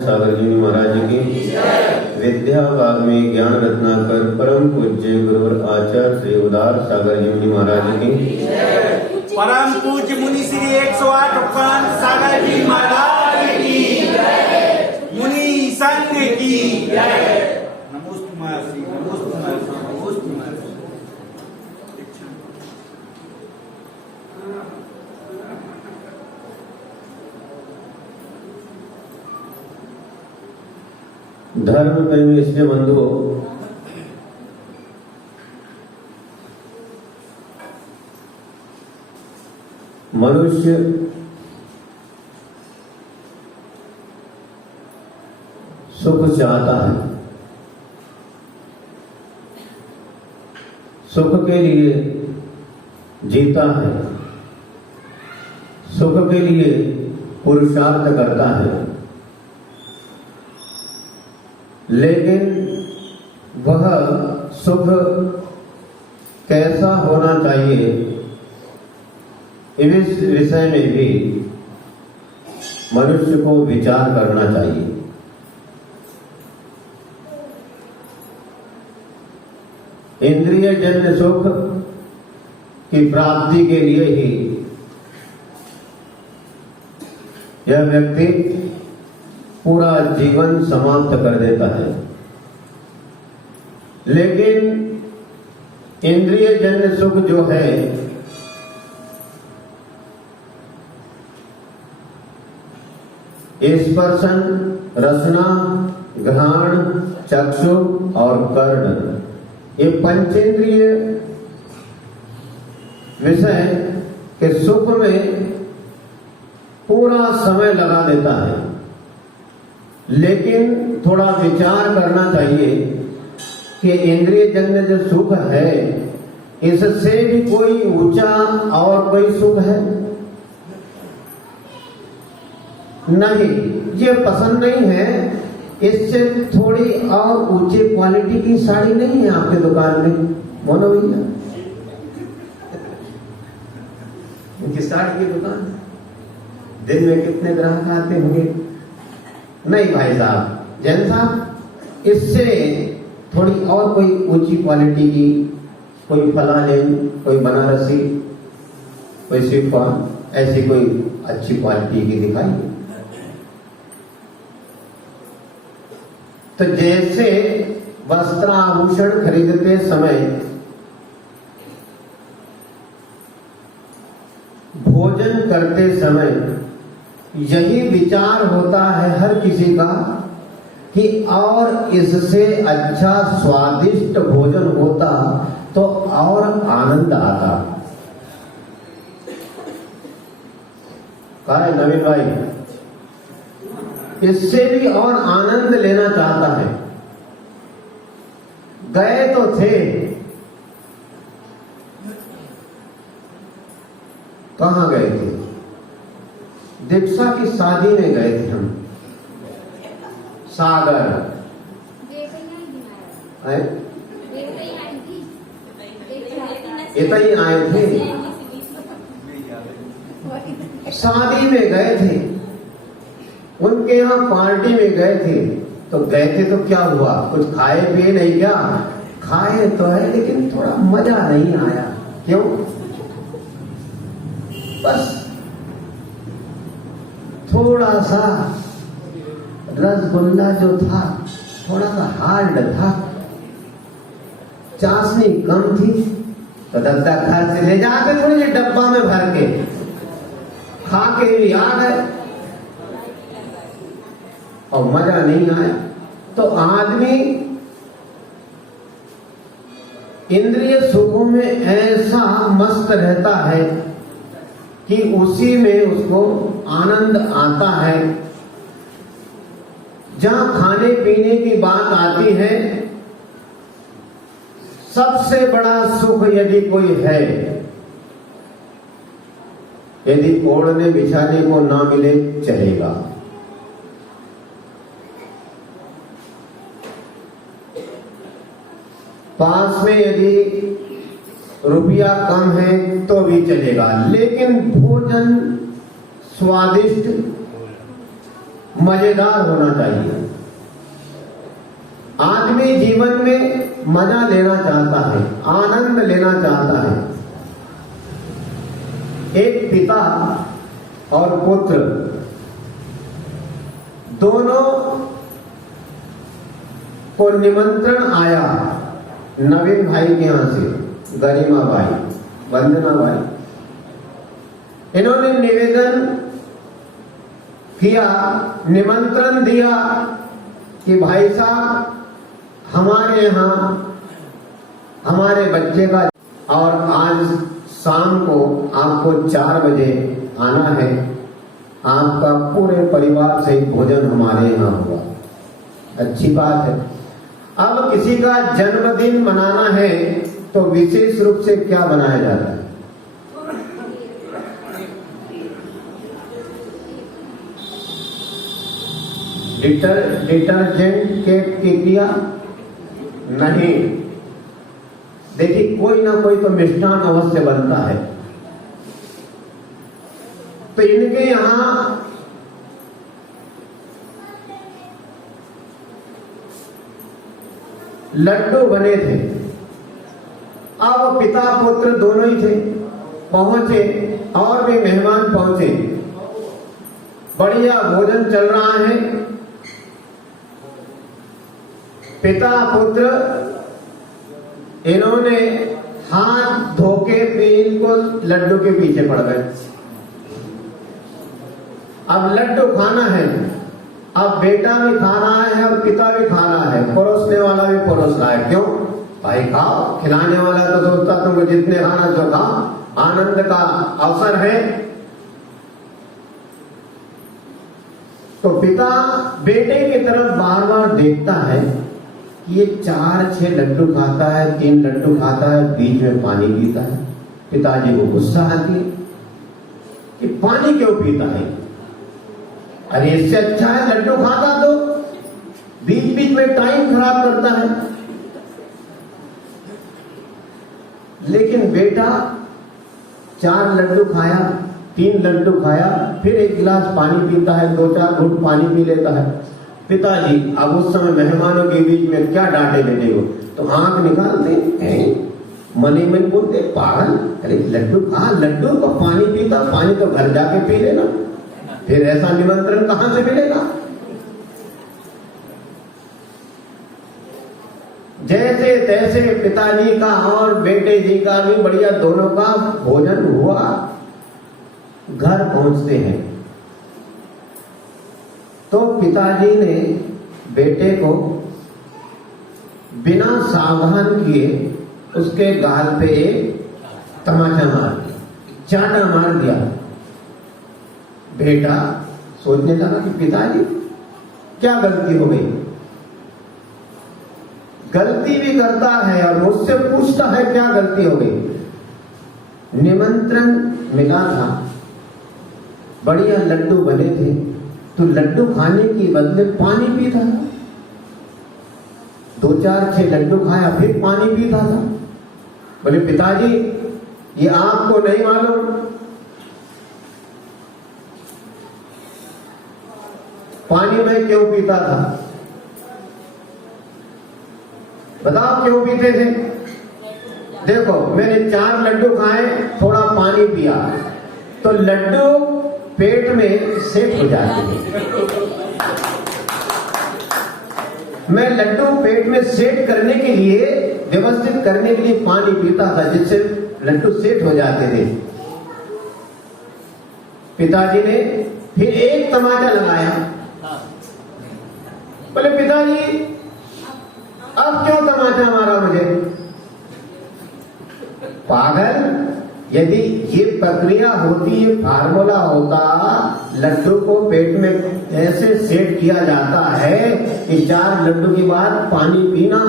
सागर जी महाराज की विद्या बाग में ज्ञान रत्नाकर परम पूज्य गुरुवर आचार्य श्री उदार सागर जी महाराज की परम पूज्य मुनि श्री 108 उपन सागर जी महाराज की मुनि संघ की नमोस्तु महर्षि नमोस्तु महर्षि नमोस्तु महर्षि। धर्म प्रेमी इसलिए बंधु मनुष्य सुख चाहता है, सुख के लिए जीता है, सुख के लिए पुरुषार्थ करता है, लेकिन वह सुख कैसा होना चाहिए इस विषय में भी मनुष्य को विचार करना चाहिए। इंद्रिय जन्य सुख की प्राप्ति के लिए ही यह व्यक्ति पूरा जीवन समाप्त कर देता है, लेकिन इंद्रिय जन्य सुख जो है स्पर्शन, रसना, घ्राण, चक्षु और कर्ण, ये पंचेंद्रिय विषय के सुख में पूरा समय लगा देता है, लेकिन थोड़ा विचार करना चाहिए कि इंद्रिय जन्य जो सुख है इससे भी कोई ऊंचा और कोई सुख है नहीं, ये पसंद नहीं है, इससे थोड़ी और ऊंची क्वालिटी की साड़ी नहीं है आपके दुकान में मोनो भैया, इनकी साड़ी की दुकान दिन में कितने ग्राहक आते होंगे? नहीं भाई साहब, जैन साहब, इससे थोड़ी और कोई ऊंची क्वालिटी की, कोई फलालेन, कोई बनारसी, कोई शिफॉन, ऐसी कोई अच्छी क्वालिटी की दिखाइए। तो जैसे वस्त्र आभूषण खरीदते समय भोजन करते समय यही विचार होता है हर किसी का कि और इससे अच्छा स्वादिष्ट भोजन होता तो और आनंद आता। कहा है नवीन भाई, इससे भी और आनंद लेना चाहता है। गए तो थे, कहां गए थे? दीक्षा की शादी में गए थे हम, सागर इतना ही आए थे, शादी में गए थे, उनके यहाँ पार्टी में गए थे। तो गए थे तो क्या हुआ, कुछ खाए पिए नहीं? क्या खाए तो है, लेकिन थोड़ा मजा नहीं आया। क्यों? बस थोड़ा सा रसगुल्ला जो था थोड़ा सा हार्ड था, चाशनी कम थी, तो दद्दा घर से ले जाके थोड़ी डब्बा में भर के खा के भी आ गए और मजा नहीं आया। तो आदमी इंद्रिय सुखों में ऐसा मस्त रहता है कि उसी में उसको आनंद आता है। जहां खाने पीने की बात आती है, सबसे बड़ा सुख यदि कोई है, यदि ओढ़ने बिछाने को ना मिले चलेगा, पास में यदि रुपया कम है तो भी चलेगा, लेकिन भोजन स्वादिष्ट मजेदार होना चाहिए। आदमी जीवन में मजा लेना चाहता है, आनंद लेना चाहता है। एक पिता और पुत्र दोनों को निमंत्रण आया नवीन भाई के यहां से, गरिमा भाई, वंदना भाई। इन्होंने निवेदन किया, निमंत्रण दिया कि भाई साहब हमारे यहाँ हमारे बच्चे का, और आज शाम को आपको 4 बजे आना है, आपका पूरे परिवार से भोजन हमारे यहाँ होगा। अच्छी बात है। अब किसी का जन्मदिन मनाना है तो विशेष रूप से क्या बनाया जाता है? डिटर्जेंट केक की क्रिया नहीं। देखिए, कोई ना कोई तो मिष्ठान अवश्य बनता है। तो इनके यहां लड्डू बने थे। अब पिता पुत्र दोनों ही थे, पहुंचे और भी मेहमान पहुंचे। बढ़िया भोजन चल रहा है। पिता पुत्र इन्होंने हाथ धोके बिल्कुल लड्डू के पीछे पड़ गए। अब लड्डू खाना है, अब बेटा भी खा रहा है और पिता भी खा रहा है, परोसने वाला भी परोस रहा है। क्यों भाई? खाओ। खिलाने वाला तो सोचता तुमको जितने खाना जो खाओ, आनंद का अवसर है। तो पिता बेटे की तरफ बार बार देखता है कि ये 4-6 लड्डू खाता है, 3 लड्डू खाता है, बीच में पानी पीता है। पिताजी को गुस्सा आती है कि पानी क्यों पीता है? अरे इससे अच्छा है लड्डू खाता तो बीच बीच में टाइम खराब करता है। लेकिन बेटा 4 लड्डू खाया, 3 लड्डू खाया, फिर 1 गिलास पानी पीता है, 2-4 घूंट पानी पी लेता है। पिताजी अब उस समय मेहमानों के बीच में क्या डांटे देने को, तो आंख निकालते हैं, मन ही मन बोलते पागल, अरे लड्डू खा, लड्डू को पानी पीता, पानी तो घर जाके पी लेना, फिर ऐसा निमंत्रण कहां से मिलेगा? जैसे तैसे पिताजी का और बेटे जी का भी बढ़िया दोनों का भोजन हुआ। घर पहुंचते हैं तो पिताजी ने बेटे को बिना सावधान किए उसके गाल पे एक तमाचा मार दिया, चाटा मार दिया। बेटा सोचने लगा कि पिताजी क्या गलती हो गई। गलती भी करता है और मुझसे पूछता है क्या गलती हो गई। निमंत्रण मिला था, बढ़िया लड्डू बने थे, तो लड्डू खाने के बदले पानी पीता था। 2-4-6 लड्डू खाया, फिर पानी पीता था। बोले पिताजी ये आपको नहीं मालूम, पानी में क्यों पीता था? बताओ क्यों पीते थे? देखो मैंने 4 लड्डू खाए, थोड़ा पानी पिया, तो लड्डू पेट में सेट हो जाते हैं। मैं लड्डू पेट में सेट करने के लिए, व्यवस्थित करने के लिए पानी पीता था, जिससे लड्डू सेट हो जाते थे। पिताजी ने फिर एक तमाचा लगाया। बोले पिताजी अब क्यों तमाचा मारा मुझे? पागल, यदि ये प्रक्रिया होती, ये फार्मूला होता, लड्डू को पेट में ऐसे सेट किया जाता है कि 4 लड्डू के बाद पानी पीना,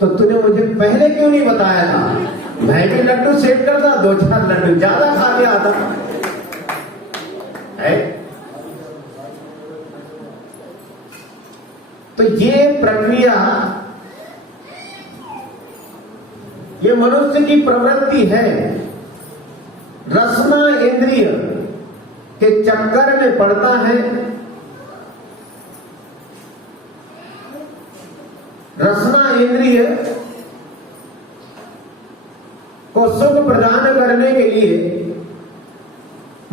तो तूने मुझे पहले क्यों नहीं बताया था? मैं भी लड्डू सेट करता, 2-4 लड्डू ज्यादा खा के आता है। तो ये प्रक्रिया, ये मनुष्य की प्रवृत्ति है। रसना इंद्रिय के चक्कर में पड़ता है रसना इंद्रिय को सुख प्रदान करने के लिए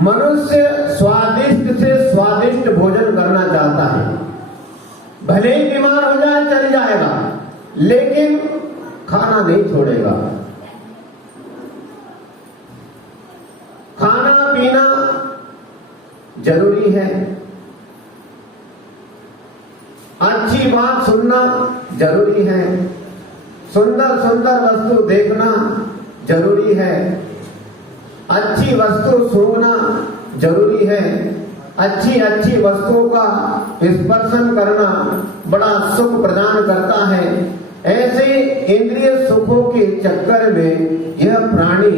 मनुष्य स्वादिष्ट से स्वादिष्ट भोजन करना चाहता है। भले ही बीमार हो जाए चल जाएगा, लेकिन खाना नहीं छोड़ेगा। खाना पीना जरूरी है, अच्छी बात सुनना जरूरी है, सुंदर सुंदर वस्तु देखना जरूरी है, अच्छी वस्तु सूंघना जरूरी है, अच्छी अच्छी वस्तुओं का स्पर्शन करना बड़ा सुख प्रदान करता है। ऐसे इंद्रिय सुखों के चक्कर में यह प्राणी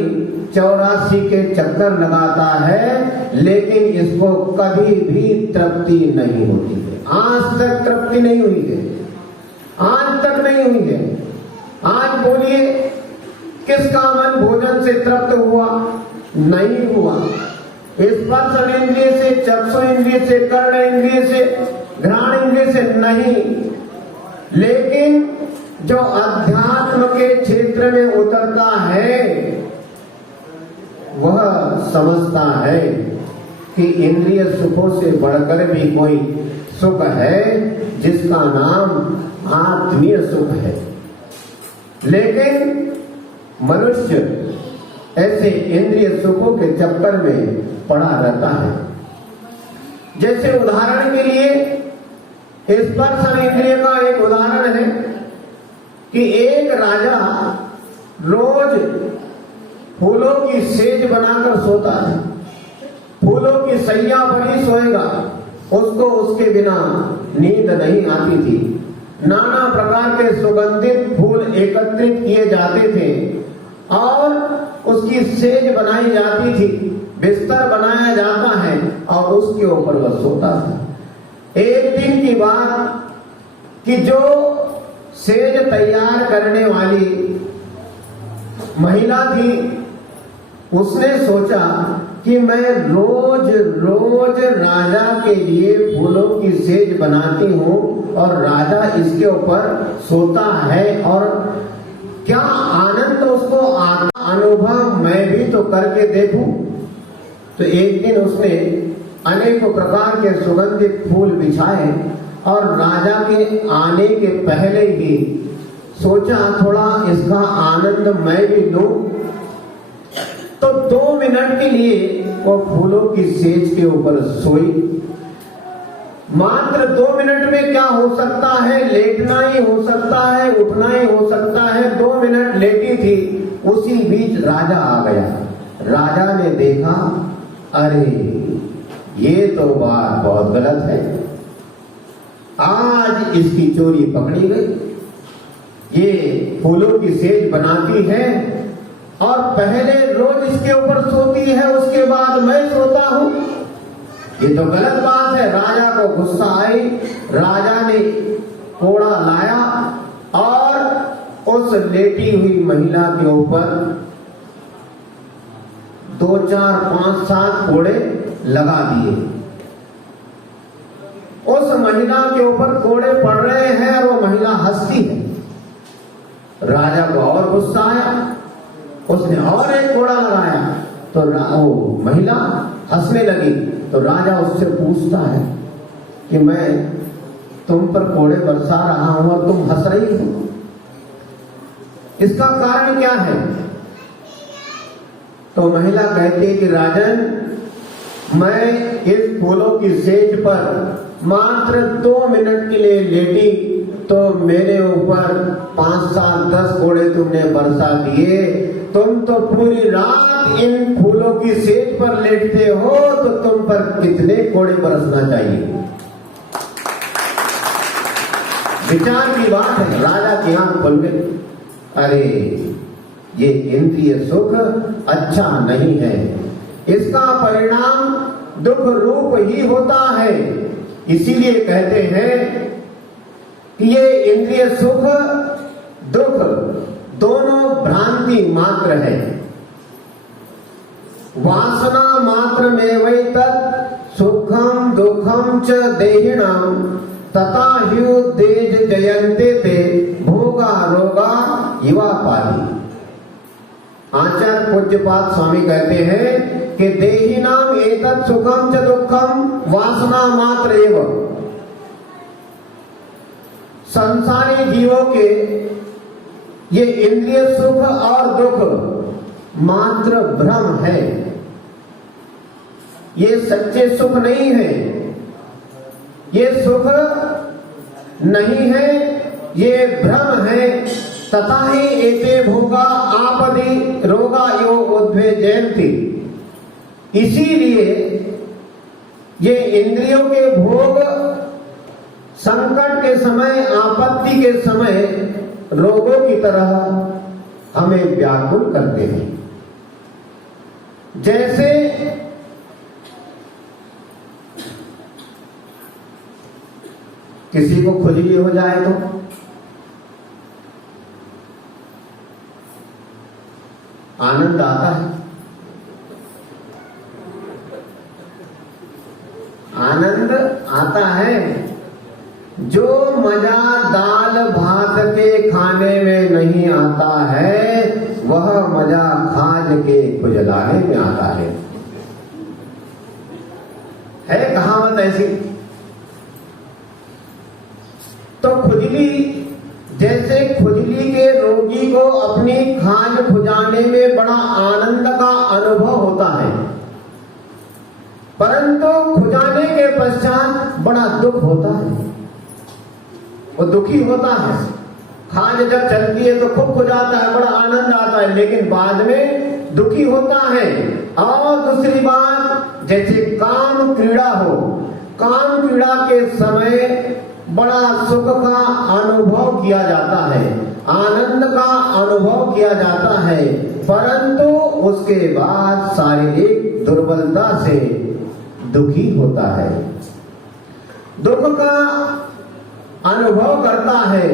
84 के चक्कर लगाता है, लेकिन इसको कभी भी तृप्ति नहीं होती है। आज तक तृप्ति नहीं हुई है, आज तक नहीं हुई है। आज बोलिए किसका मन भोजन से तृप्त हुआ? नहीं हुआ। स्पर्श इंद्रिय से, चक्षु इंद्रिय से, कर्ण इंद्रिय से, घ्राण इंद्रिय से नहीं। लेकिन जो अध्यात्म के क्षेत्र में उतरता है वह समझता है कि इंद्रिय सुखों से बढ़कर भी कोई सुख है जिसका नाम आत्मीय सुख है। लेकिन मनुष्य ऐसे इंद्रिय सुखों के चक्कर में पड़ा रहता है। जैसे उदाहरण के लिए स्पर्श इंद्रिय का एक उदाहरण है कि एक राजा रोज फूलों की सेज बनाकर सोता है। फूलों की सैया पर ही सोएगा, उसको उसके बिना नींद नहीं आती थी। नाना प्रकार के सुगंधित फूल एकत्रित किए जाते थे और उसकी सेज बनाई जाती थी, बिस्तर बनाया जाता है और उसके ऊपर वह सोता था। एक दिन की बात कि जो सेज तैयार करने वाली महिला थी, उसने सोचा कि मैं रोज रोज राजा के लिए फूलों की सेज बनाती हूँ और राजा इसके ऊपर सोता है और क्या आनंद उसको आता, अनुभव मैं भी तो करके देखूं। तो एक दिन उसने अनेक प्रकार के सुगंधित फूल बिछाए और राजा के आने के पहले ही सोचा थोड़ा इसका आनंद मैं भी लूं। तो 2 मिनट के लिए वो फूलों की सेज के ऊपर सोई। मात्र 2 मिनट में क्या हो सकता है? लेटना ही हो सकता है, उठना ही हो सकता है। 2 मिनट लेटी थी, उसी बीच राजा आ गया। राजा ने देखा, अरे ये तो बात बहुत गलत है, आज इसकी चोरी पकड़ी गई। ये फूलों की सेज बनाती है और पहले रोज इसके ऊपर सोती है, उसके बाद मैं सोता हूं, ये तो गलत बात है। राजा को गुस्सा आई। राजा ने कोड़ा लाया और उस लेटी हुई महिला के ऊपर 2, 4, 5, 7 कोड़े लगा दिए। उस महिला के ऊपर कोड़े पड़ रहे हैं और वो महिला हंसती है। राजा को और गुस्सा आया, उसने और एक कोड़ा लगाया तो वो महिला हंसने लगी। तो राजा उससे पूछता है कि मैं तुम पर कोड़े बरसा रहा हूं और तुम हंस रही हो, इसका कारण क्या है? तो महिला कहती है कि राजन, मैं इस फूलों की सेज पर मात्र 2 मिनट के लिए लेटी तो मेरे ऊपर 5, 7, 10 कोड़े तुमने बरसा दिए। तुम तो पूरी रात इन फूलों की सेज पर लेटते हो तो तुम पर कितने कोड़े बरसना चाहिए? विचार की बात है। राजा की आंख खुल गई। अरे ये इंद्रिय सुख अच्छा नहीं है, इसका परिणाम दुख रूप ही होता है। इसीलिए कहते हैं कि ये इंद्रिय सुख दुख दोनों भ्रांति मात्र है। वासना मात्र में वही तत् सुखम दुखम च देहिणाम तथा ह्यु तेज जयंते ते भोगा रोगा युवा पाली। आचार्य पूज्यपाद स्वामी कहते हैं कि देही नाम एतत् सुखम च दुखम वासना मात्र एवं। संसारी जीवों के ये इंद्रिय सुख और दुख मात्र भ्रम है, ये सच्चे सुख नहीं है, ये सुख नहीं है, ये भ्रम है। तथा ही एते भोगा आपदि रोगा यो उद्भे जयंती। इसीलिए ये इंद्रियों के भोग संकट के समय, आपत्ति के समय रोगों की तरह हमें व्याकुल करते हैं। जैसे किसी को खुजली हो जाए तो आनंद आता है, आनंद आता है। जो मजा दाल भात के खाने में नहीं आता है, वह मजा खाज के खुजलाने में आता है कहावत ऐसी। तो खुजली, जैसे खुजली के रोगी को अपनी खाज खुजाने में बड़ा आनंद का अनुभव होता है, परंतु खुजाने के पश्चात बड़ा दुख होता है, वो दुखी होता है। खाज जब चलती है तो खूब खुजाता है, बड़ा आनंद आता है, लेकिन बाद में दुखी होता है। और दूसरी बात, जैसे काम क्रीड़ा हो, काम क्रीड़ा के समय बड़ा सुख का अनुभव किया जाता है, आनंद का अनुभव किया जाता है, परंतु उसके बाद शारीरिक दुर्बलता से दुखी होता है, दुख का अनुभव करता है।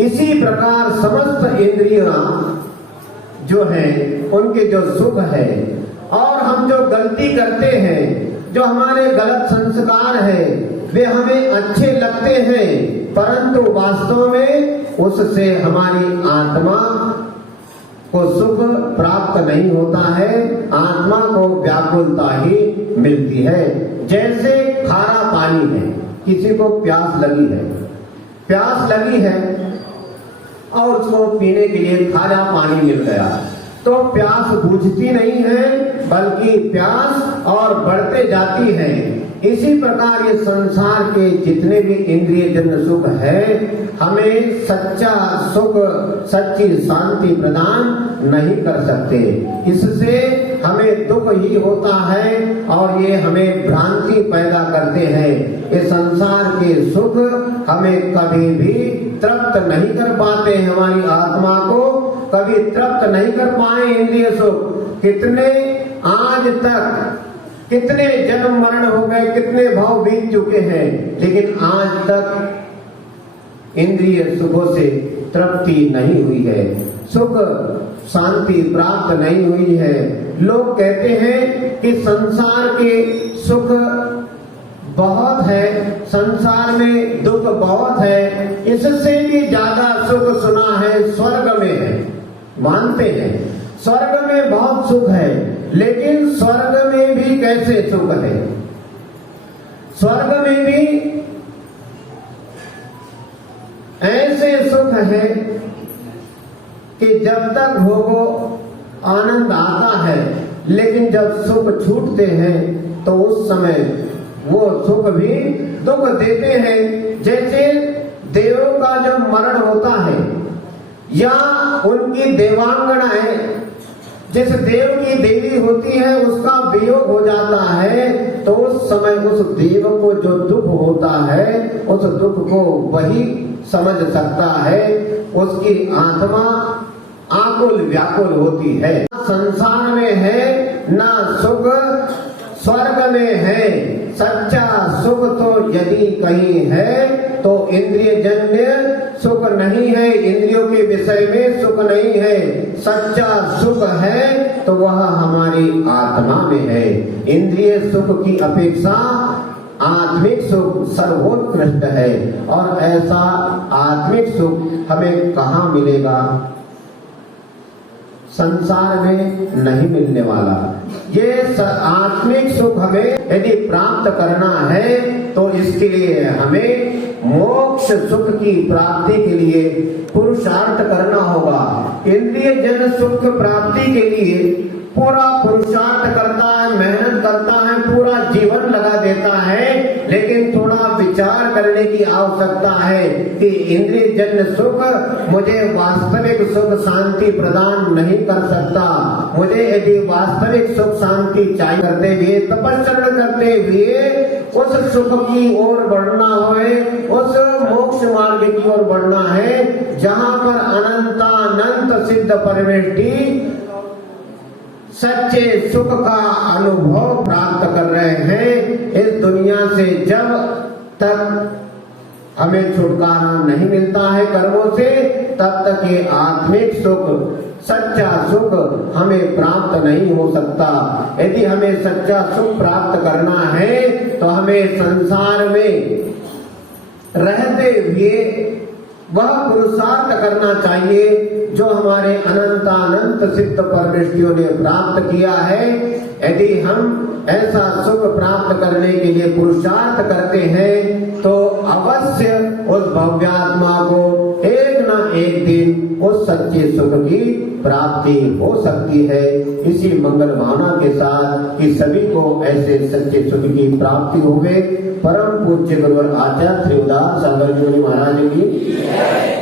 इसी प्रकार समस्त इंद्रियां जो हैं, उनके जो सुख है, और हम जो गलती करते हैं, जो हमारे गलत संस्कार है, वे हमें अच्छे लगते हैं, परंतु वास्तव में उससे हमारी आत्मा को सुख प्राप्त नहीं होता है, आत्मा को व्याकुलता ही मिलती है। जैसे खारा पानी है, किसी को प्यास लगी है, प्यास लगी है और उसको पीने के लिए खारा पानी मिल गया, तो प्यास बुझती नहीं है, बल्कि प्यास और बढ़ते जाती है। इसी प्रकार ये संसार के जितने भी इंद्रिय जन्य सुख है, हमें सच्चा सुख, सच्ची शांति प्रदान नहीं कर सकते। इससे हमें दुख ही होता है और ये हमें भ्रांति पैदा करते हैं। ये संसार के सुख हमें कभी भी तृप्त नहीं कर पाते, हमारी आत्मा को कभी तृप्त नहीं कर पाए इंद्रिय सुख। कितने आज तक कितने जन्म मरण हो गए, कितने भाव बीत चुके हैं, लेकिन आज तक इंद्रिय सुखों से तृप्ति नहीं हुई है, सुख शांति प्राप्त नहीं हुई है। लोग कहते हैं कि संसार के सुख बहुत है, संसार में दुख बहुत है, इससे भी ज्यादा सुख सुना है स्वर्ग में है। मानते हैं स्वर्ग में बहुत सुख है, लेकिन स्वर्ग में भी कैसे सुख है? स्वर्ग में भी ऐसे सुख है कि जब तक भोगो आनंद आता है, लेकिन जब सुख छूटते हैं तो उस समय वो सुख भी दुख देते हैं। जैसे देवों का जब मरण होता है या उनकी देवांगनाएं, जिस देव की देवी होती है उसका वियोग हो जाता है, तो उस समय उस देव को जो दुख होता है, उस दुख को वही समझ सकता है, उसकी आत्मा आकुल व्याकुल होती है। संसार में है ना सुख, स्वर्ग में है। सच्चा सुख तो यदि कहीं है तो इंद्रिय जन्य सुख नहीं है, इंद्रियों के विषय में सुख नहीं है। सच्चा सुख है तो वह हमारी आत्मा में है। इंद्रिय सुख की अपेक्षा आत्मिक सुख सर्वोत्कृष्ट है। और ऐसा आत्मिक सुख हमें कहाँ मिलेगा? संसार में नहीं मिलने वाला। ये आत्मिक सुख हमें यदि प्राप्त करना है तो इसके लिए हमें मोक्ष सुख की प्राप्ति के लिए पुरुषार्थ करना होगा। इंद्रिय जन सुख प्राप्ति के लिए पूरा पुरुषार्थ करता है, मेहनत करता है, पूरा जीवन लगा देता है, लेकिन थोड़ा विचार करने की आवश्यकता है कि इंद्रिय जन्य सुख मुझे वास्तविक सुख शांति प्रदान नहीं कर सकता। मुझे यदि वास्तविक सुख शांति चाहिए करते हुए, तपस्या करते हुए उस सुख की ओर बढ़ना है, उस मोक्ष मार्ग की ओर बढ़ना है जहाँ पर अनंतानंत सिद्ध परमेष्टि सच्चे सुख का अनुभव प्राप्त कर रहे हैं। इस दुनिया से जब तक हमें छुटकारा नहीं मिलता है कर्मों से, तब तक ये आत्मिक सुख, सच्चा सुख हमें प्राप्त नहीं हो सकता। यदि हमें सच्चा सुख प्राप्त करना है तो हमें संसार में रहते हुए वह पुरुषार्थ करना चाहिए जो हमारे अनंतानंत सिद्ध परमेष्टियों ने प्राप्त किया है। यदि हम ऐसा सुख प्राप्त करने के लिए पुरुषार्थ करते हैं तो अवश्य उस भव्यात्मा को एक ना एक दिन उस सच्चे सुख की प्राप्ति हो सकती है। इसी मंगल भावना के साथ कि सभी को ऐसे सच्चे सुख की प्राप्ति होवे। परम पूज्य गुरुवर आचार्य श्री उदास सागर जी महाराज की